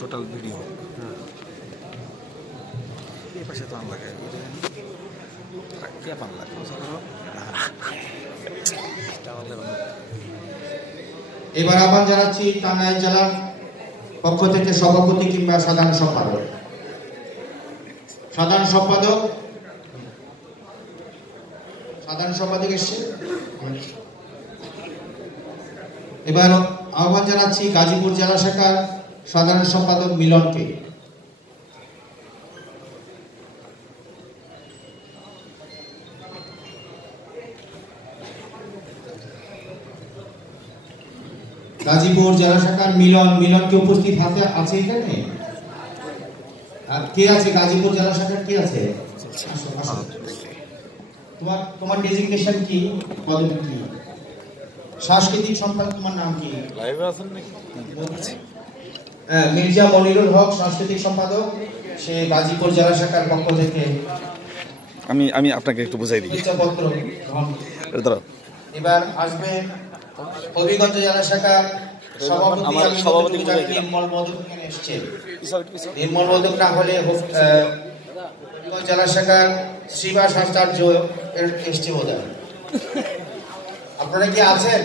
Total video এই পাশে তো আমরা কে পান লাগে এবার আহ্বান জানাচ্ছি টাঙ্গাইল জেলার পক্ষ থেকে সভাপতি কিংবা সাধারণ সম্পাদক এসছে। এবার আহ্বান জানাচ্ছি গাজীপুর জেলা শাখার সাধারণ সম্পাদক মিলনকে। গাজীপুর জেলা শাখার মিলনকে উপস্থিত আছে এখানে? আর কে আছে গাজীপুর জেলা শাখার? কে আছে? তোমার ডেজিগনেশন কি, পদবি কি? সাংস্কৃতিক সম্পাদক তোমার নাম কি? লাইভে আছেন নাকি? মির্জা মনিরুল হক সাংস্কৃতিক সম্পাদক, সে গাজীপুর জেলা শাখার পক্ষ থেকে। আমি আপনাকে একটু বুঝাই দিই। এবার আসবে হবিগঞ্জ জেলা শাখার সভাপতি নির্মল মোদক এসছে। নির্মল মোদক না হলে হবিগঞ্জ জেলা শাখার শ্রীবাস আচার্য এসছে বোধ হয়। আপনারা কি আছেন?